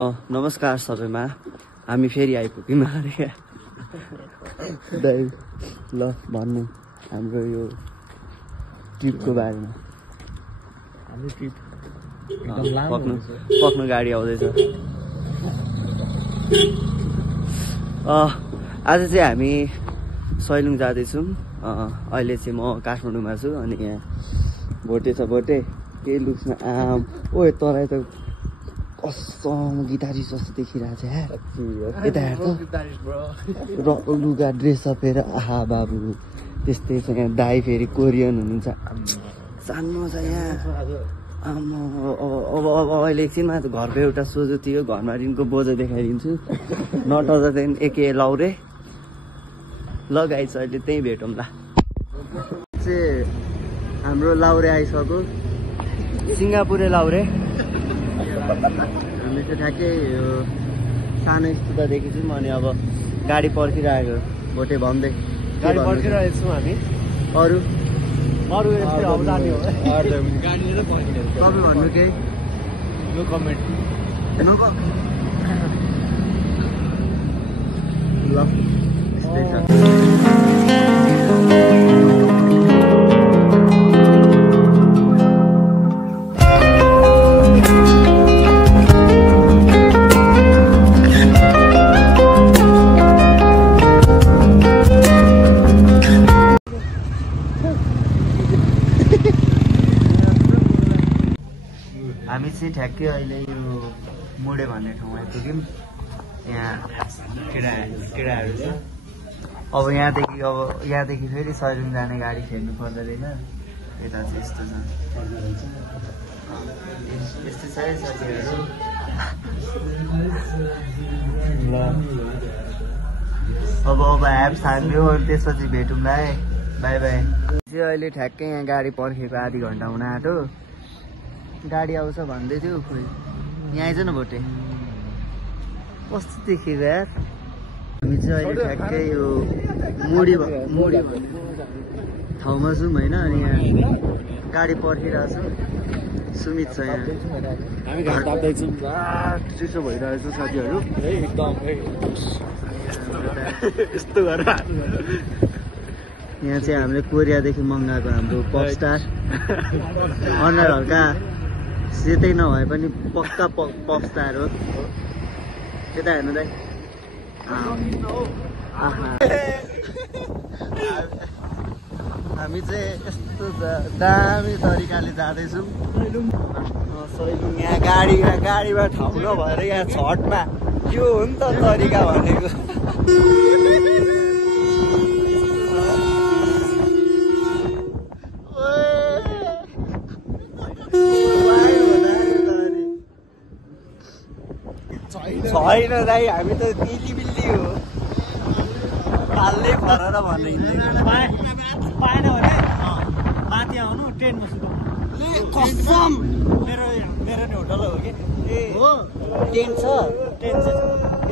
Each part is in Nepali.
नमस्कार सबैमा हामी फेरि आइपुग्यौँ अरे ल भन्नु हाम्रो यो ट्रिपको बारेमा। हाम्रो ट्रिप पक्नु गाडी आउँदैछ। आज चाहिँ हामी सैलुङ जाँदैछौँ। अहिले चाहिँ म काठमाडौँमा छु अनि यहाँ भोटे छ। भोटे के लुक्समा आम ओ तराई त कसम गिटारिस जस्तो देखिरहेको छ। यता हेर त लुगा ड्रेसअप हेर। आहा बाबु त्यस्तै छ। यहाँ दाई फेरि कोरियन हुनुहुन्छ। सानो छ यहाँ। अब अहिले एकछिनमा घरको एउटा सोझो थियो। घरमा ऋणको बोझो देखाइदिन्छु। नटाउँदा चाहिँ एके लाउरे ल गाइस अहिले त्यहीँ भेटौँला। चाहिँ हाम्रो लाउरे आइसक्यो। सिङ्गापुरे लाउरे। हामी चाहिँ ठ्याक्कै यो सानो स्तुतादेखि छौँ अनि अब गाडी पर्खिरहेको। भोटे भन्दै गाडी पर्खिरहेको छौँ हामी। अरू तपाईँ भन्नु केही? No comment. ल यस्तै छ। हामी चाहिँ ठ्याक्कै अहिले यो मोडे भन्ने ठाउँमा आइपुग्यौँ। यहाँ केटाहरू छ। अब यहाँदेखि फेरि सैलुङ जाने गाडी खेल्नु पर्दो रहेछ। यता चाहिँ यस्तो छ। यस्तो छ है साथीहरू। ल अब एप्स हान्यो अनि त्यसपछि भेटौँला है। By by. चाहिँ अहिले ठ्याक्कै यहाँ गाडी पर्खेको आधी घन्टा हुन आँट्यो। गाडी आउँछ भन्दै थियो। खोइ यहाँ आइज न भोटे। कस्तो देखेको यार। हामी चाहिँ अहिले ठ्याक्कै यो मोडी ठाउँमा छौँ होइन। अनि यहाँ गाडी पर्खिरहेको छ। सुमित छ यहाँ। हामी घर ताप्दैछौँ। चिसो भइरहेछ साथीहरू। एकदम यस्तो गरेर यहाँ चाहिँ हामीले कोरियादेखि मगाएको हाम्रो पपस्टार अनुहार हल्का सेतै नभए पनि पक्का पपस्टार हो। यता हेर्नु दाइ। हामी चाहिँ यस्तो दामी तरिकाले जाँदैछौँ सैलुङ। यहाँ गाडीमा ठाउँ नभएर यहाँ छटमा यो हो नि त तरिका भनेको। छैन दाइ हामी त तिली बिल्ली हो। पाल्नै फरेर भन्ने पाएन भने माथि आउनु ट्रेनमा कसम। मेरो नि होटल हो कि हो टेन्ट छ। ए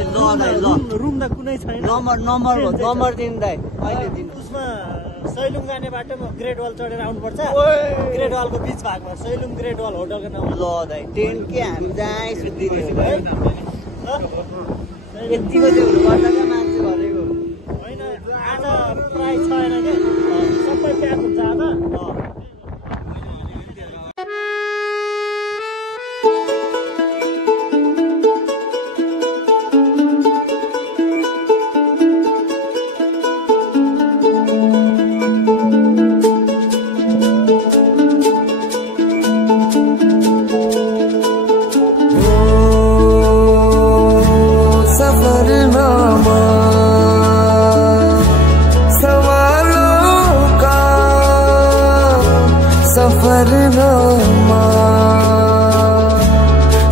ल दाइ ल। रुम त कुनै छैन। नम्बर दिनु दाइ अहिले दिनु। उसमा सैलुङ जाने बाटोमा ग्रेट वाल चढेर आउनुपर्छ। ग्रेट वालको बिच भागमा सैलुङ ग्रेट वाल होटलको नाम। ल दाइ टेन्ट के हामी जहाँ सुत्दिरहेको है। यतिको चाहिँ हुनुपर्छ क्या मान्छे भनेको होइन। आज प्राइस छैन क्या। सबै प्याक हुन्छ आज। सफरनामा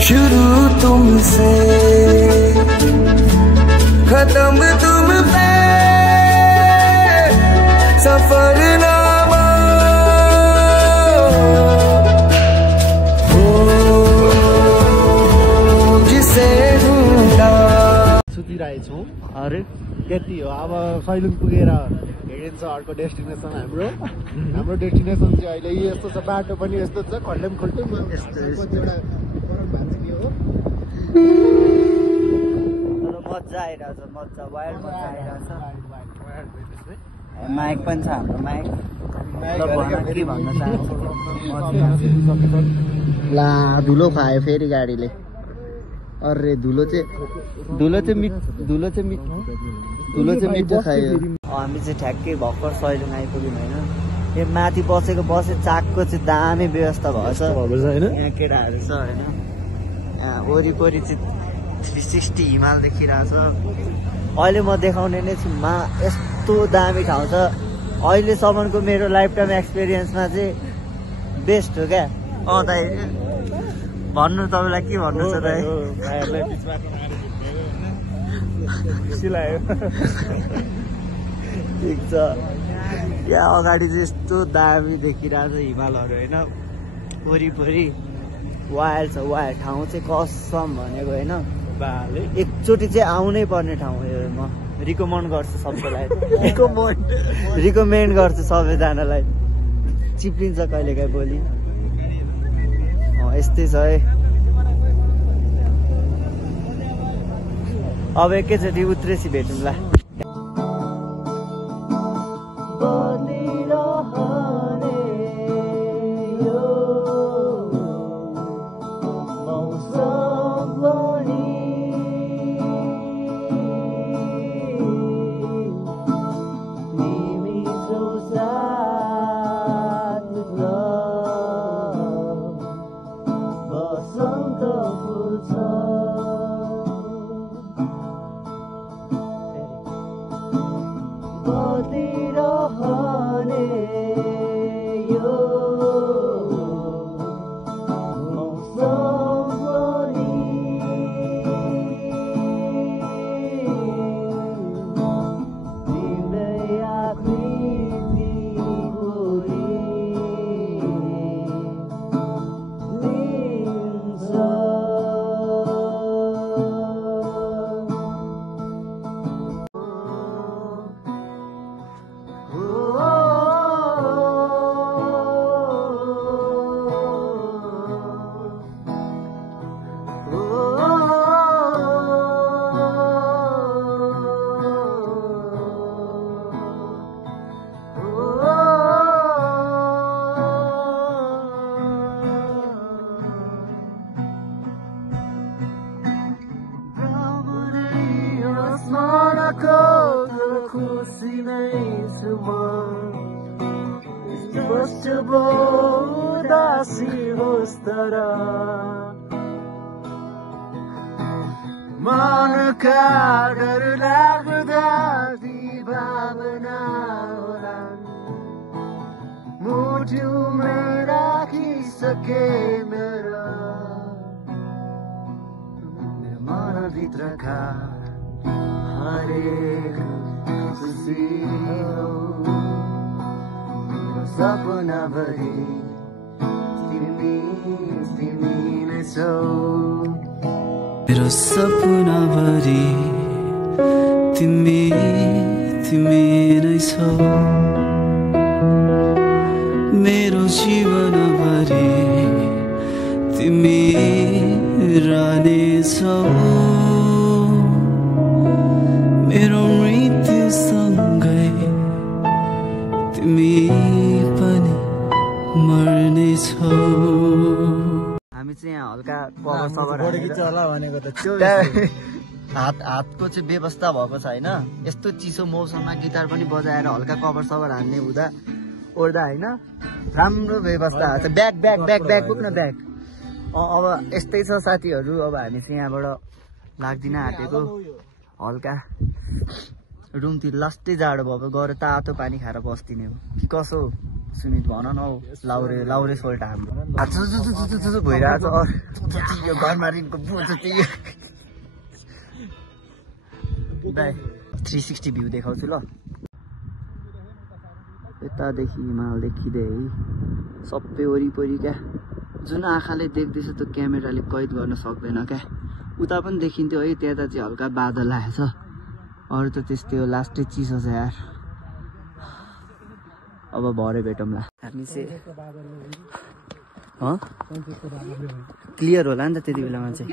शुरू तुमसे खत्म तुम पे सफरनामा हो जिसे ढूंढा। सुतिरहेछौँ। अरे त्यति हो। अब सैलुङ पुगेर हिँडिन्छ अर्को डेस्टिनेसन हाम्रो। हाम्रो डेस्टिनेसन चाहिँ अहिले यस्तो छ। बाटो पनि यस्तो छ। खल्टेम यस्तो कतिवटा गरम भएको छ कि हो। मजा आइरहेछ मजा वाइल्ड मजा आइरहेछ माइक पनि छ हाम्रो माइक के भन्न चाहन्छु ला धुलो खायो फेरि गाडीले अरे धुलो चाहिँ मिठो खायो हामी चाहिँ ठ्याक्कै भर्खर सैलुङ आइपुग्यौँ होइन यो माथि बसे चाकको चाहिँ दामी व्यवस्था भएछ यहाँ केटाहरू छ होइन यहाँ वरिपरि चाहिँ 360 हिमाल देखिरहेछ अहिले म देखाउने नै छु यस्तो दामी ठाउँ छ अहिलेसम्मको मेरो लाइफ टाइम एक्सपिरियन्समा चाहिँ बेस्ट हो क्या दाइ भन्नु तपाईँलाई के भन्नु छ दाइ ठिक छ यहाँ अगाडि चाहिँ यस्तो दामी देखिरहेछ हिमालहरू होइन वरिपरि वाइल्ड छ वाइल्ड ठाउँ चाहिँ कसम भनेको होइन एकचोटि चाहिँ आउनै पर्ने ठाउँ हो म रिकमेन्ड गर्छु सबैलाई रिकमेन्ड गर्छु सबैजनालाई चिप्लिन्छ कहिलेकाहीँ भोलि यस्तै छ है अब एकैचोटि उत्रेसी भेटौँला मनका डर लाग्दा ती भावना होला मुटुमा राखिसके मेरो मनभित्रका हरेक खुसी हो सपनाभरि तिमी नै छौ मेरो सपनाभरि तिमी नै छौ मेरो जीवनभरि तिमी रहनेछौ मेरो मृत्युसँगै तिमी पनि मर्नेछौ हामी चाहिँ यहाँ हल्का कभर सभर भनेको त हातको चाहिँ व्यवस्था भएको छ होइन यस्तो चिसो मौसममा गिटार पनि बजाएर हल्का कभर सभर हान्ने हुँदा ओर्दा होइन राम्रो व्यवस्था छ ब्याग ब्याग ब्याग ब्याग पुग्न ब्याग अब यस्तै छ साथीहरू अब हामी चाहिँ यहाँबाट लाग्दिन आँटेको हल्का रुमतिर लास्टै जाडो भयो गएर तातो पानी खाएर बस्दिने हो कि कसो सुमित भन न हौ लाउरे सोल्ट हाम्रो भइरहेको छ यो घरमा रिनको बोल्छ त्यही 360 भ्यू देखाउँछु ल यतादेखि हिमाल देखिँदै सबै वरिपरि क्या जुन आँखाले देख्दैछ त्यो क्यामेराले कैद गर्न सक्दैन क्या उता पनि देखिन्थ्यो है त्यता चाहिँ हल्का बादल आएछ अरू त त्यस्तै हो लास्टै चिसो छ यार अब भरे भेटौँला हामी चाहिँ क्लियर होला नि त त्यति बेलामा चाहिँ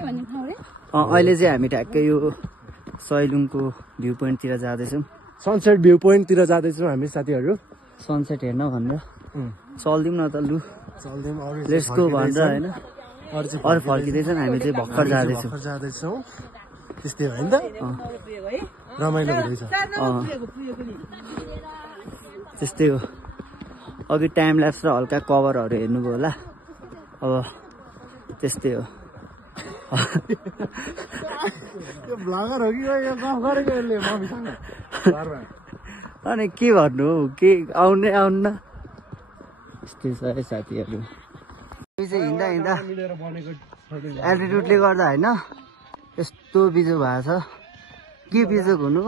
अहिले चाहिँ हामी ठ्याक्कै यो सैलुङको भ्यू पोइन्टतिर जाँदैछौँ। सनसेट भ्यू पोइन्टतिर जाँदैछौँ हामी साथीहरू। सनसेट हेर्न भनेर चल्दिउँ न त लु चल्दिउँ। लेट्स गो भनेर होइन अरू फर्किँदैछन्, हामी चाहिँ भर्खर जाँदैछौँ। त्यस्तै हो होइन त, रमाइलो हुँदैछ। त्यस्तै हो। अघि टाइम ल्याप्स र हल्का कभरहरू हेर्नुभयो होला। अब त्यस्तै हो। यो भ्लगर हो कि यो गफ गरेको यसले मम्मीसँग घरमा। अनि के भन्नु हौ, के आउनु न। यस्तै छ है साथीहरू। चाहिँ हिँड्दा हिँड्दा एल्टिट्युडले गर्दा होइन यस्तो बिजोग भएको छ। के बिजोग हुनु,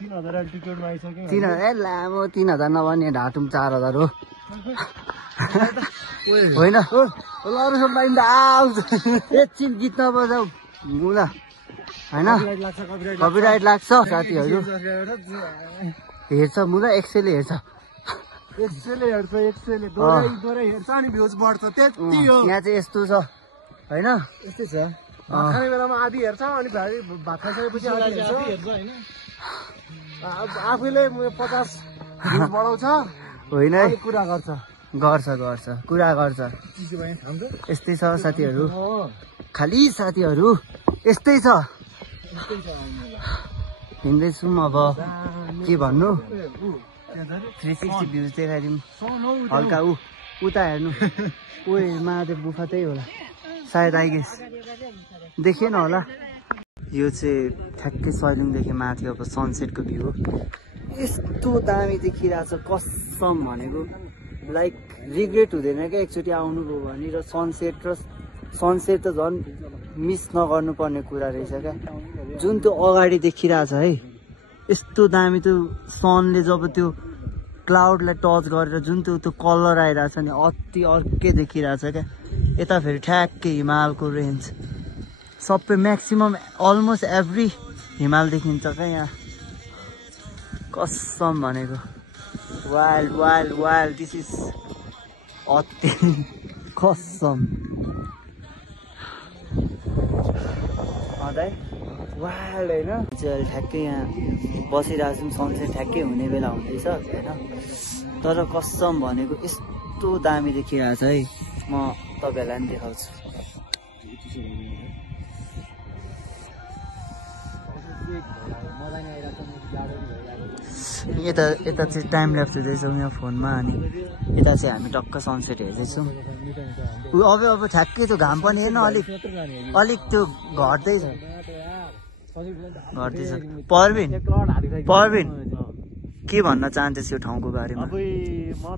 3000 एल्टिट्युडमा आइसक्यो। 3000 लामो 3000 नभने ढाटुम 4000 हो होइन। अरू सब लाइन त आउँछ एकछिन गीत नबजाऊ मुला होइन, कपिराइट लाग्छ। साथीहरू हेर्छ मुला, एक्सेलले हेर्छ। दोहोऱ्याइ हेर्छ अनि भ्युज बढ्छ, त्यति हो। यहाँ चाहिँ यस्तो छ होइन, यस्तै छ। भात खाने बेलामा आधी हेर्छ अनि भात खाइसकेपछि आधी हेर्छ। आफैले 50 भ्युज बढाउँछ होइन, कुरा गर्छ कुरा गर्छ। यस्तै छ साथीहरू, खालि साथीहरू यस्तै छ। हिँड्दैछौँ अब के भन्नु, 360 भ्युज देखाइदिउँ हल्का। उता हेर्नु, ओ महादेव गुफा त्यही होला सायद, आइगेस देखिएन होला। यो चाहिँ ठ्याक्कै सैलुङदेखि माथि अब सनसेटको भ्यू हो। यस्तो दामी देखिरहेछ कसम भनेको, लाइक रिग्रेट हुँदैन क्या एकचोटि आउनुभयो भने। र सनसेट त झन् मिस नगर्नुपर्ने कुरा रहेछ क्या। जुन त्यो अगाडि देखिरहेछ है, यस्तो दामी त्यो सनले जब त्यो क्लाउडलाई टच गरेर जुन त्यो कलर आइरहेछ नि, अति अर्कै देखिरहेछ क्या। यता फेरि ठ्याक्कै हिमालको रेन्ज सबै म्याक्सिमम अलमोस्ट एभ्री हिमाल देखिन्छ क्या यहाँ। कसम भनेको वाइल्ड दिस इज अति कसम। वाइल्ड होइन, चाहिँ ठ्याक्कै यहाँ बसिरहेको छौँ। सनसेट ठ्याक्कै हुने बेला हुँदैछ होइन, तर कसम भनेको यस्तो दामी देखिरहेछ है। म तपाईँहरूलाई पनि देखाउँछु। यता चाहिँ टाइम ल्याप्स हेर्दैछौँ यहाँ फोनमा, अनि यता चाहिँ हामी टक्क सनसेट हेर्दैछौँ। अब ठ्याक्कै त्यो घाम पनि हेर्न अलिक त्यो घट्दैछ। परबिन के भन्न चाहन्छस् यो ठाउँको बारेमा? अब म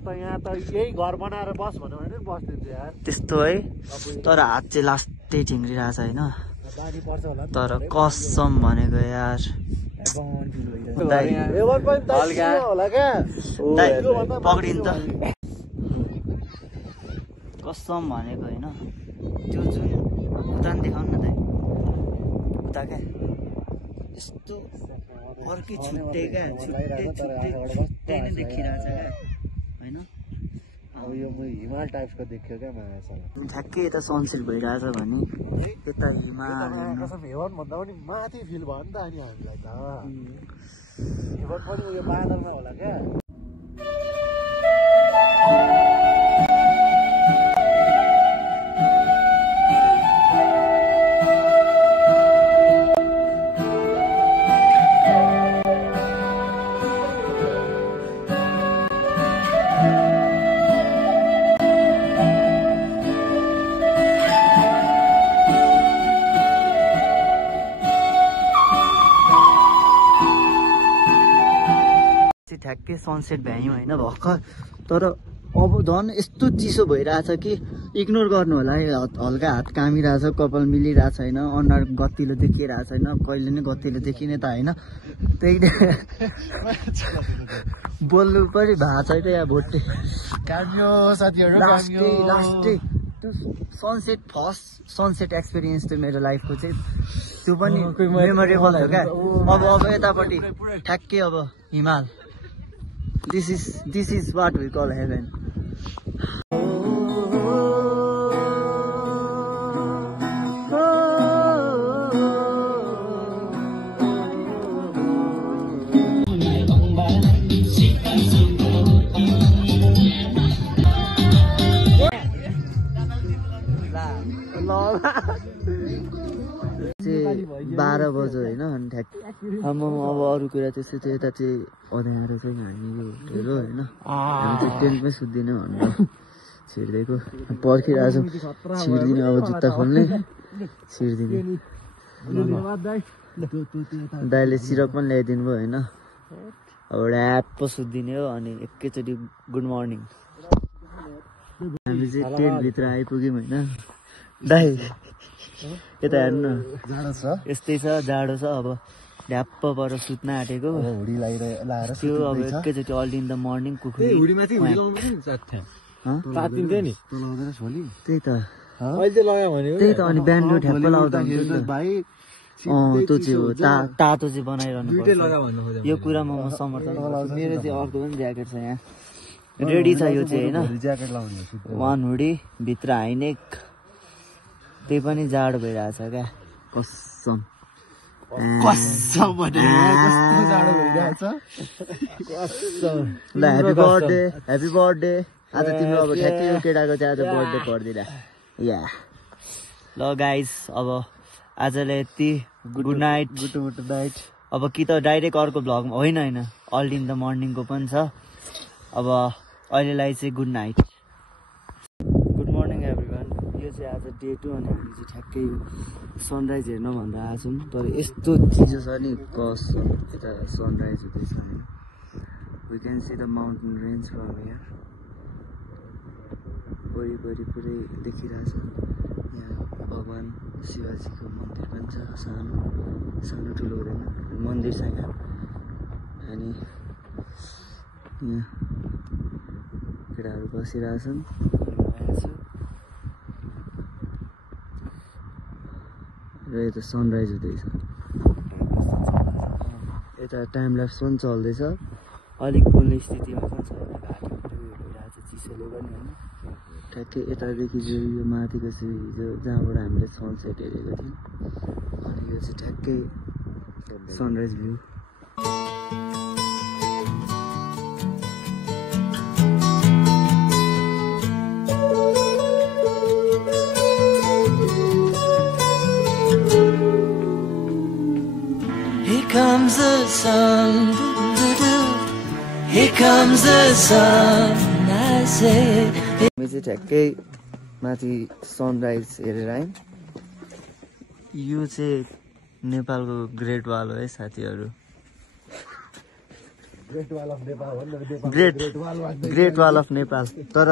त यहाँ त यही घर बनाएर बस भन्यो भने बस्दिन्छु यार। त्यस्तो है, तर हात चाहिँ लास्टै ठिङ्ग्रिरहेछ होइन। तर कसम भनेको यार पक्रिनु त कसम भनेको होइन। त्यो जुन उता नि देखाउनु न दाइ, उता क्या यस्तो अर्कै छुट्टै क्या, छुट्टै नै देखिरहेछ क्या होइन। अब यो हिमाल टाइप्सको देख्यो क्या माछा। ठ्याक्कै यता सनसेट भइरहेछ भने यता हिमाल हेवन भन्दा पनि माथि फिल भयो नि त अनि हामीलाई त। हेवन पनि उयो बादलमा होला क्या। ठ्याक्कै सनसेट भ्यायौँ होइन भर्खर, तर अब झन् यस्तो चिसो भइरहेछ कि इग्नोर गर्नु होला है। हल्का हात कामिरहेछ, कपाल मिलिरहेछ होइन, अनुहार गतिलो देखिरहेछ होइन, कहिले नै गतिलो देखिने त होइन। त्यही बोल्नु पनि भएको छैन यहाँ भोटे साथीहरू। लास्टै त्यो सनसेट फर्स्ट सनसेट एक्सपिरियन्स थियो मेरो लाइफको चाहिँ, त्यो पनि मेमोरेबल हो क्या। अब यतापट्टि ठ्याक्कै अब हिमाल। This is what we call heaven. 12 बज्यो होइन अनि ठ्याक अब अरू कुरा त्यस्तै थियो यता चाहिँ अँध्यारो चाहिँ हामी यो होटेल हो होइन हामी चाहिँ टेन्टमै सुत्दिनँ भनेर छिर्दिएको पर्खिरहेको छौँ छिर्दिने अब जुत्ता खोल्ने छिर्दिने दाइले सिरप पनि ल्याइदिनु भयो होइन अब ऱ्याप सुत्दिने हो अनि एकैचोटि गुड मर्निङ हामी चाहिँ टेन्टभित्र आइपुग्यौँ होइन दाइ यता हेर्नु न यस्तै छ जाडो छ अब ढ्याप्प पर सुत्न आँटेको त्यो अब एकैचोटि अर्ली इन द मर्निङ कुखुरी त्यही त त्यही त अनि बिहान ठ्याप्प लाउँदा त्यो चाहिँ हो तातो चाहिँ बनाइरहनु यो कुरामा म समर्थन मेरो चाहिँ अर्को पनि ज्याकेट छ यहाँ रेडी छ यो चाहिँ होइन वान हुडी भित्र हाइनेक त्यही पनि जाडो भइरहेछ क्या कसम ल ह्याप्पी बर्थडे आज तिम्रो अब ठ्याक्कै यो केटाको चाहिँ आज बर्थडे पर्दिला या ल गाइस अब आजलाई यति गुड नाइट गुड नाइट अब कि त डाइरेक्ट अर्को भ्लगमा होइन अर्ली इन द मर्निङको पनि छ अब अहिलेलाई चाहिँ good night good morning everyone यो चाहिँ आज डे 2 अनि हामी चाहिँ ठ्याक्कै सनराइज हेर्न भनेर आएको छौँ तर यस्तो चिजो छ नि कसम यता सनराइज हुँदैछ नि we can see the mountain range from here वरिपरि पुरै देखिरहेछ यहाँ भगवान् शिवजीको मन्दिर पनि छ सानो सानो ठुलो हुँदैन मन्दिर छ यहाँ अनि यहाँ केटाहरू बसिरहेछन् र यता सनराइज हुँदैछ यता टाइम ल्याप्स पनि चल्दैछ अलिक बोल्ने स्थितिमा पनि छ घाँटीहरू भइरहेछ चिसोले पनि होइन ठ्याक्कै यतादेखि चाहिँ यो माथिको चाहिँ हिजो जहाँबाट हामीले सनसेट हेरेको थियौँ अनि यो चाहिँ ठ्याक्कै sunrise view Here comes the sun, here comes the sun, I say. हामी चाहिँ ठ्याक्कै माथि सनराइज हेरेर आयौँ यो चाहिँ नेपालको ग्रेट वाल हो है साथीहरू ग्रेट वाल अफ नेपाल तर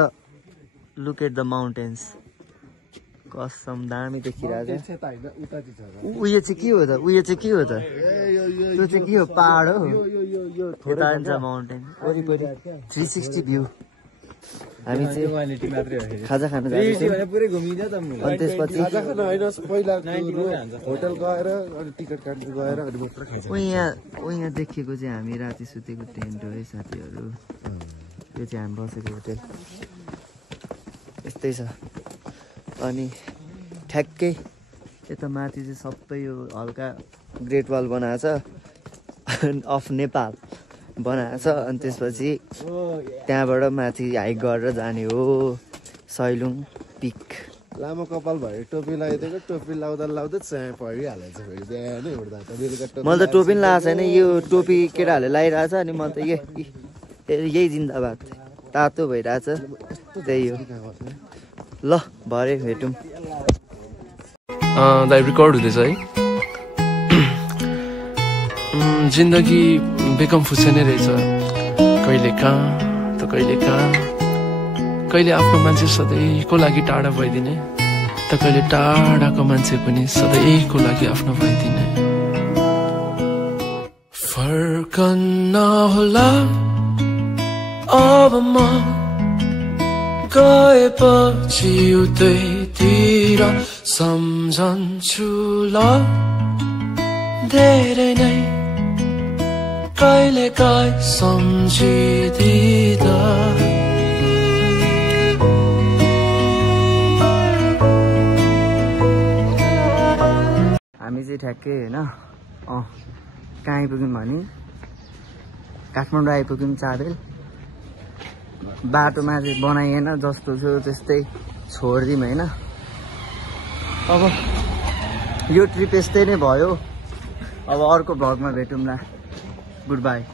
लुक एट द माउन्टेन्स कसम दामी देखिरहेको छ उयो चाहिँ के हो त त्यो चाहिँ के हो पहाड हो यता छ माउन्टेन वरिपरि 360 भ्यू हामी चाहिँ खाजा खान जाँदैछौँ अनि त्यसपछि होटल गएर अनि टिकट काट्नु गएर अनि मात्र खान्छ यहाँ देखेको चाहिँ हामी राति सुतेको टेन्ट हो है साथीहरू यो चाहिँ हामी बसेको होटेल यस्तै छ अनि ठ्याक्कै यता माथि चाहिँ सबै यो हल्का ग्रेट वाल बनाएको छ अफ नेपाल बनाएको छ अनि त्यसपछि त्यहाँबाट माथि हाइक गरेर जाने हो सैलुङ पिक लामो कपाल भयो टोपी लगाइदिएको टोपी लाउँदा चाया परिहालेछ फेरि बिहानै उठ्दा त बेलुका मैले त टोपी पनि लगाएको छैन यो टोपी केटाहरूले लगाइरहेको छ अनि म त यही जिन्दाबाद तातो भइरहेछ त्यही हो ल भरे भेटौँ दाइ रेकर्ड हुँदैछ है जिन्दगी बेकम फुच्चे नै रहेछ कहिले कहाँ त कहिले कहाँ कहिले आफ्नो मान्छे सधैँको लागि टाढा भइदिने त कहिले टाढाको मान्छे पनि सधैँको लागि आफ्नो भइदिने फर्कन्न होला अब म गएपछि उतैतिर सम्झन्छु ल धेरै नै कहिले काहीँ सम्झिदिँदा हामी चाहिँ ठ्याक्कै होइन कहाँ आइपुग्यौँ भने काठमाडौँ आइपुग्यौँ चाबेल बाटोमा चाहिँ बनाइएन जस्तो थियो त्यस्तै छोडिदिउँ होइन अब यो ट्रिप यस्तै नै भयो अब अर्को भ्लगमा भेटौँला गुड बाई